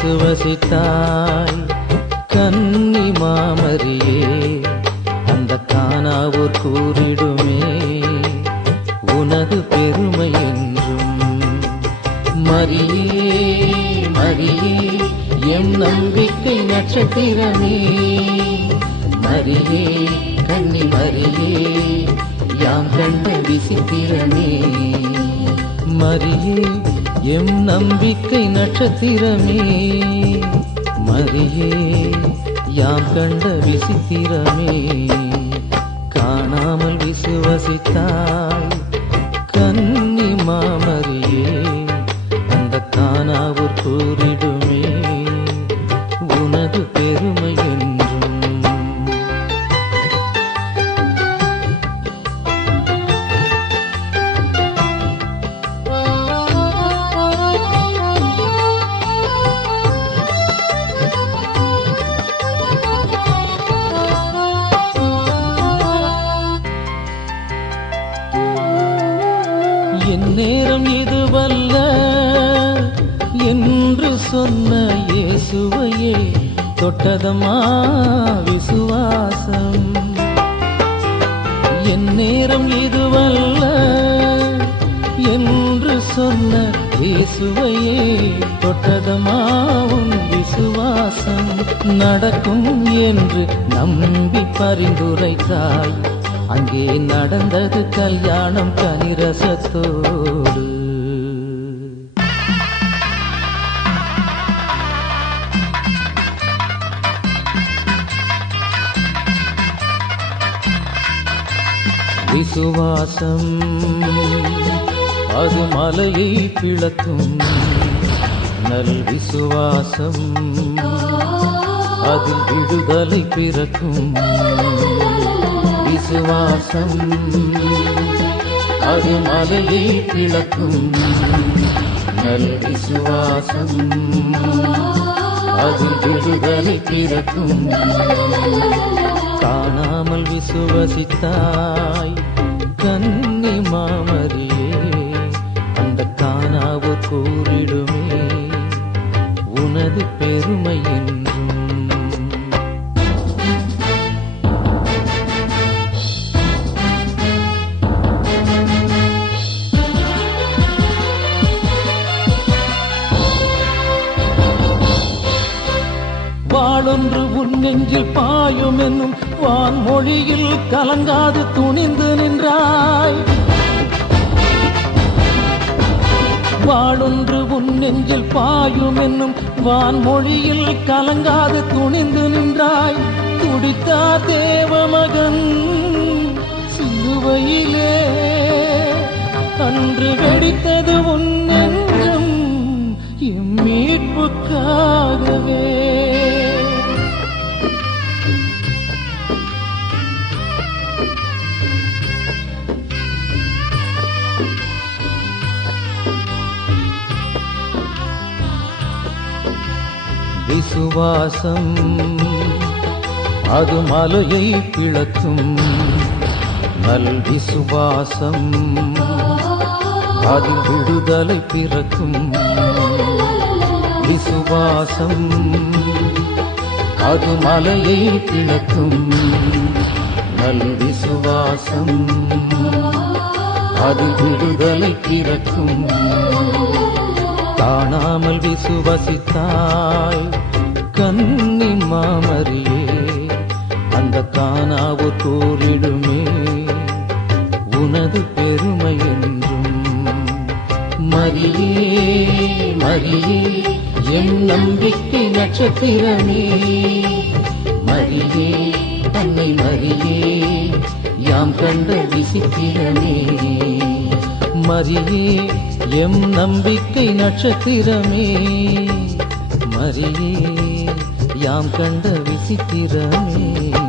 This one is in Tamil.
சுவசித்தாய். கன்னி மாமரியே அந்த காணாவூர் கூறிடுமே. உனது பெருமை என்றும் மரியே மரியே என் நம்பிக்கை நட்சத்திரமே. மரியே கன்னி மரியே யாம் கண்ட விசித்திரமே. மரியே எம் நம்பிக்கை நட்சத்திரமே மரியே யாம் கண்ட விசித்திரமே. காணாமல் விசுவசித்தாய் கன்னி மாமரியே அந்த காணாவூர் கூறிடும் சொன்ன இயேசுவையே தொட்டதமா விசுவாசம். என் நேரம் இதுவல்ல என்று சொன்ன இயேசுவையே தொட்டதமா உன் விசுவாசம் நடக்கும் என்று நம்பி பரிந்துரைத்தாய். அங்கே நடந்தது கல்யாணம் கனிரசத்தோடு. விசுவாசம். அது மலையை பிளக்கும். நல் விசுவாசம். அதில் விடுதலை பிறக்கும். விசுவாசம். அது மலையை பிளக்கும். நல் விசுவாசம். அது விடுதலை பிறக்கும். காணாமல் விசுவசித்தாய். கன்னி மாமரியே அந்த காணாவு கூறிடுமே. உனது பெருமை என்றும் வாளொன்று உன் நெஞ்சில் பாயும் என்னும் வான்மொழியில் கலங்காது துணிந்து நின்றாய். வாளொன்று உன் நெஞ்சில் பாயும் என்னும் வான்மொழியில் கலங்காது துணிந்து நின்றாய். துடித்தார் தேவமகன் சிலுவையிலே அன்று வெடித்தது உன் நெஞ்சம் எம் மீட்புக்காகவே. சுவாசம். அது மலையை பிளக்கும் நல் விசுவாசம் அதில் விடுதலை பிறக்கும் விசுவாசம். அது மலையை பிளக்கும் நல் விசுவாசம் அது விடுதலை பிறக்கும். காணாமல் விசுவசித்தாய் கண்ணி மாமரியே அந்த காணாவு தோரிடுமே உனது பெருமை என்றும் மரியே மரியே என் நம்பிக்கை நட்சத்திரமே. மரியே அன்னை மரியே யாம் கண்ட விசித்திரமே. மரியே எம் நம்பிக்கை நட்சத்திரமே. மரியே. யாம் கண்ட விசித்திரமே.